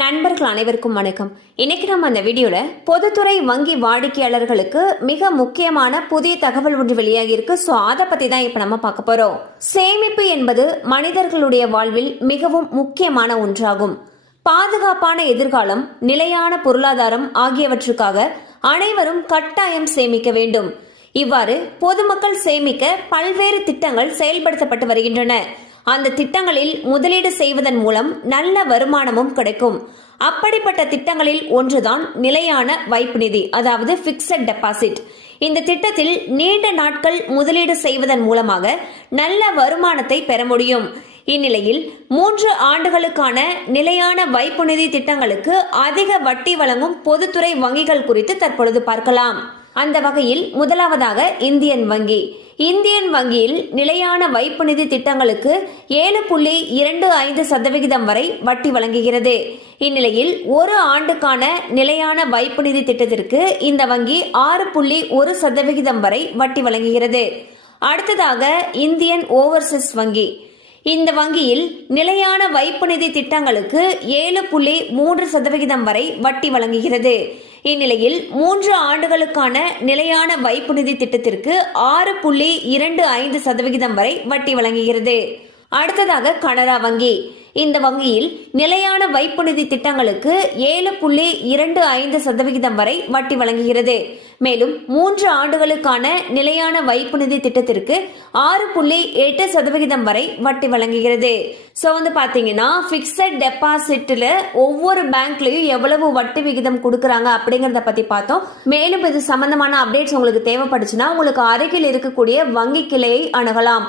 நண்பர்கள் அனைவருக்கும் வணக்கம் இன்னைக்கு நம்ம அந்த வீடியோவில் பொதுத்துறை வங்கி வாடிக்கையாளர்களுக்கு மிக முக்கியமான புதிய தகவல் ஒன்று வெளியாகி இருக்கு ஸோ அதை பற்றி தான் இப்போ நம்ம பார்க்க போகிறோம் சேமிப்பு என்பது மனிதர்களுடைய வாழ்வில் மிகவும் முக்கியமான ஒன்றாகும் பாதுகாப்பான எதிர்காலம் நிலையான பொருளாதாரம் ஆகியவற்றுக்காக அனைவரும் கட்டாயம் சேமிக்க வேண்டும் இவ்வாறு பொதுமக்கள் சேமிக்க பல்வேறு திட்டங்கள் செயல்படுத்தப்பட்டு வருகின்றன அந்த திட்டங்களில் முதலீடு செய்வதன் மூலம் நல்ல வருமானமும் கிடைக்கும் அப்படிப்பட்ட திட்டங்களில் ஒன்றுதான் நிலையான வைப்பு நிதி அதாவது பிக்சட் டெபாசிட் இந்த திட்டத்தில் நீண்ட நாட்கள் முதலீடு செய்வதன் மூலமாக நல்ல வருமானத்தை பெற முடியும் இந்நிலையில் மூன்று ஆண்டுகளுக்கான நிலையான வைப்பு நிதி திட்டங்களுக்கு அதிக வட்டி வழங்கும் பொதுத்துறை வங்கிகள் குறித்து தற்பொழுது பார்க்கலாம் அந்த வகையில் முதலாவதாக இந்தியன் வங்கி இந்தியன் வங்கியில் நிலையான வைப்பு நிதி திட்டங்களுக்கு ஏழு புள்ளி இரண்டு ஐந்து சதவிகிதம் வரை வட்டி வழங்குகிறது இந்நிலையில் ஒரு ஆண்டுக்கான நிலையான வைப்பு நிதி திட்டத்திற்கு இந்த வங்கி ஆறு புள்ளி ஒரு சதவிகிதம் வரை வட்டி வழங்குகிறது அடுத்ததாக இந்தியன் ஓவர்சீஸ் வங்கி இந்த வங்கியில் நிலையான வைப்பு நிதி திட்டங்களுக்கு ஏழு புள்ளி மூன்று சதவிகிதம் வரை வட்டி வழங்குகிறது இந்நிலையில் மூன்று ஆண்டுகளுக்கான நிலையான வைப்பு நிதி திட்டத்திற்கு ஆறு புள்ளி இரண்டு ஐந்து சதவிகிதம் வரை வட்டி வழங்குகிறது அடுத்ததாக கனரா வங்கி இந்த வங்கியில் நிலையான வைப்பு நிதி திட்டங்களுக்கு ஏழு புள்ளி இரண்டு ஐந்து சதவிகிதம் வரை வட்டி வழங்குகிறது மேலும் மூன்று ஆண்டுகளுக்கான நிலையான வைப்பு நிதி திட்டத்திற்கு ஆறு புள்ளி எட்டு சதவிகிதம் வரை வட்டி வழங்குகிறது ஸோ வந்து பார்த்தீங்கன்னா ஃபிக்ஸட் டெபாசிட்டில் ஒவ்வொரு பேங்க்லையும் எவ்வளவு வட்டி விகிதம் கொடுக்குறாங்க அப்படிங்கிறத பற்றி பார்த்தோம் மேலும் இது சம்பந்தமான அப்டேட்ஸ் உங்களுக்கு தேவைப்படுச்சுன்னா உங்களுக்கு அருகில் இருக்கக்கூடிய வங்கி கிளையை அணுகலாம்